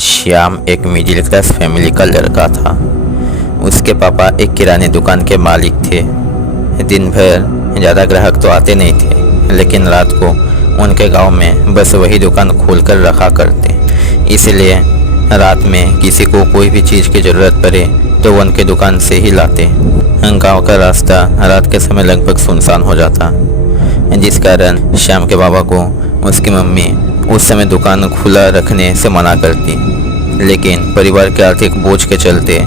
श्याम एक middle class family का लड़का था। उसके पापा एक किराने दुकान के मालिक थे। दिन भर ज़्यादा ग्राहक तो आते नहीं थे, लेकिन रात को उनके गांव में बस वही दुकान खोलकर रखा करते। इसलिए रात में किसी को कोई भी चीज़ की ज़रूरत पड़े तो वो उनके दुकान से ही लाते। गांव का रास्ता रात के समय लगभग सुनसान हो जाता, जिस कारण श्याम के बाबा को उसकी मम्मी उस समय दुकान खुला रखने से मना करती। लेकिन परिवार के आर्थिक बोझ के चलते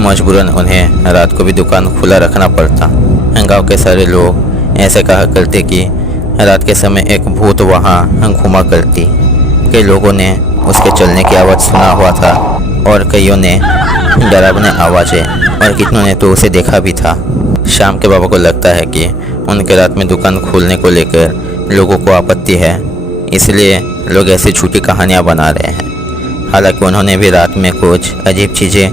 मजबूरन उन्हें रात को भी दुकान खुला रखना पड़ता। गांव के सारे लोग ऐसे कहा करते कि रात के समय एक भूत वहाँ घूमा करती। कई लोगों ने उसके चलने की आवाज़ सुना हुआ था और कईयों ने डरावनी आवाज़ें, और कितनों ने तो उसे देखा भी था। श्याम के बाबा को लगता है कि उनके रात में दुकान खोलने को लेकर लोगों को आपत्ति है, इसलिए लोग ऐसी झूठी कहानियाँ बना रहे हैं। हालांकि उन्होंने भी रात में कुछ अजीब चीज़ें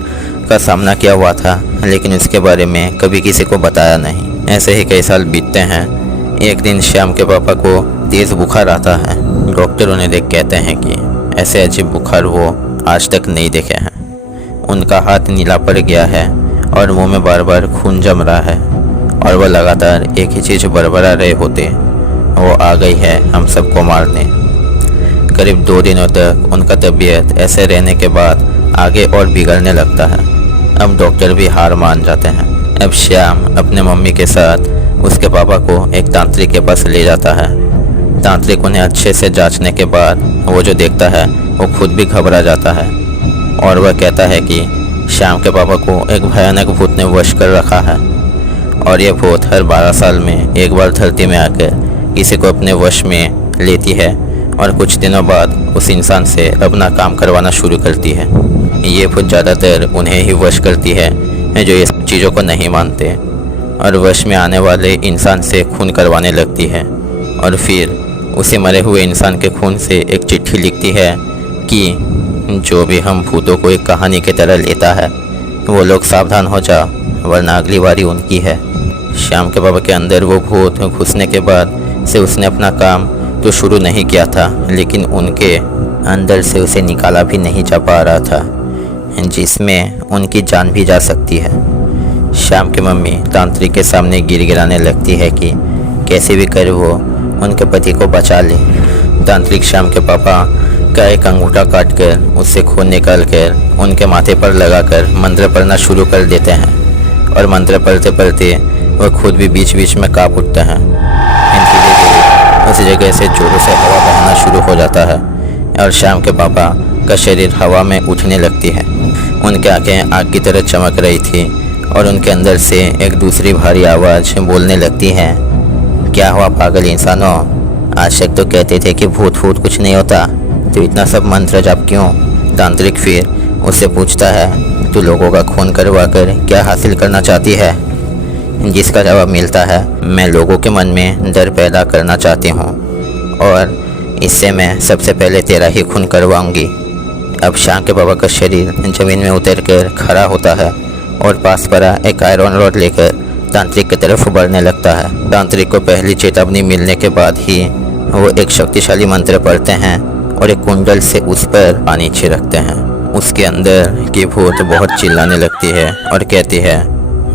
का सामना किया हुआ था, लेकिन उसके बारे में कभी किसी को बताया नहीं। ऐसे ही कई साल बीतते हैं। एक दिन श्याम के पापा को तेज़ बुखार आता है। डॉक्टर उन्हें देख कहते हैं कि ऐसे अजीब बुखार वो आज तक नहीं देखे हैं। उनका हाथ नीला पड़ गया है और मुंह में बार बार खून जम रहा है, और वह लगातार एक ही चीज़ बरबरा रहे होते, वो आ गई है हम सबको मारने। करीब 2 दिनों तक उनका तबीयत ऐसे रहने के बाद आगे और बिगड़ने लगता है। अब डॉक्टर भी हार मान जाते हैं। अब श्याम अपने मम्मी के साथ उसके पापा को एक तांत्रिक के पास ले जाता है। तांत्रिक उन्हें अच्छे से जांचने के बाद वो जो देखता है वो खुद भी घबरा जाता है, और वह कहता है कि श्याम के पापा को एक भयानक भूत ने वश कर रखा है, और यह भूत हर 12 साल में एक बार धरती में आकर किसी को अपने वश में लेती है और कुछ दिनों बाद उस इंसान से अपना काम करवाना शुरू करती है। ये भूत ज़्यादातर उन्हें ही वश करती है जो ये सब चीज़ों को नहीं मानते, और वश में आने वाले इंसान से खून करवाने लगती है, और फिर उसे मरे हुए इंसान के खून से एक चिट्ठी लिखती है कि जो भी हम भूतों को एक कहानी की तरह लेता है वो लोग सावधान हो जा, वरना अगली बारी उनकी है। श्याम के बाबा के अंदर वो भूत घुसने के बाद से उसने अपना काम तो शुरू नहीं किया था, लेकिन उनके अंदर से उसे निकाला भी नहीं जा पा रहा था, जिसमें उनकी जान भी जा सकती है। श्याम की मम्मी तांत्रिक के सामने गिड़गिड़ाने लगती है कि कैसे भी कर वो उनके पति को बचा ले। तांत्रिक श्याम के पापा का एक अंगूठा काटकर उससे खून निकाल कर उनके माथे पर लगाकर मंत्र पढ़ना शुरू कर देते हैं, और मंत्र पढ़ते पढ़ते वह खुद भी बीच बीच में काँप उठते हैं। धीरे धीरे उस जगह से जोरों से हवा बहना शुरू हो जाता है, और श्याम के पापा का शरीर हवा में उठने लगती है। उनकी आंखें आग की तरह चमक रही थी, और उनके अंदर से एक दूसरी भारी आवाज़ बोलने लगती है, क्या हुआ पागल इंसानों, आज तक तो कहते थे कि भूत फूत कुछ नहीं होता, तो इतना सब मंत्र जाप क्यों? तांत्रिक फिर उससे पूछता है, तू लोगों का खून करवा कर क्या हासिल करना चाहती है? जिसका जवाब मिलता है, मैं लोगों के मन में डर पैदा करना चाहती हूँ, और इससे मैं सबसे पहले तेरा ही खून करवाऊंगी। अब श्याम के बाबा का शरीर जमीन में उतरकर खड़ा होता है, और पास पड़ा एक आयरन रॉड लेकर तांत्रिक की तरफ बढ़ने लगता है। तांत्रिक को पहली चेतावनी मिलने के बाद ही वो एक शक्तिशाली मंत्र पढ़ते हैं और एक कुंडल से उस पर पानी छिड़कते हैं। उसके अंदर की भूत बहुत चिल्लाने लगती है और कहती है,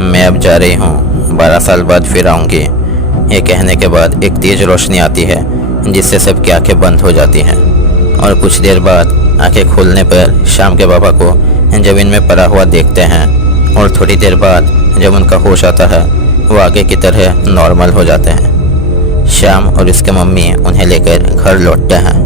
मैं अब जा रही हूँ, 12 साल बाद फिर आऊँगी। ये कहने के बाद एक तेज रोशनी आती है, जिससे सबकी आंखें बंद हो जाती हैं, और कुछ देर बाद आंखें खोलने पर श्याम के बाबा को जमीन में पड़ा हुआ देखते हैं, और थोड़ी देर बाद जब उनका होश आता है वो आगे की तरह नॉर्मल हो जाते हैं। श्याम और उसके मम्मी उन्हें लेकर घर लौटते हैं।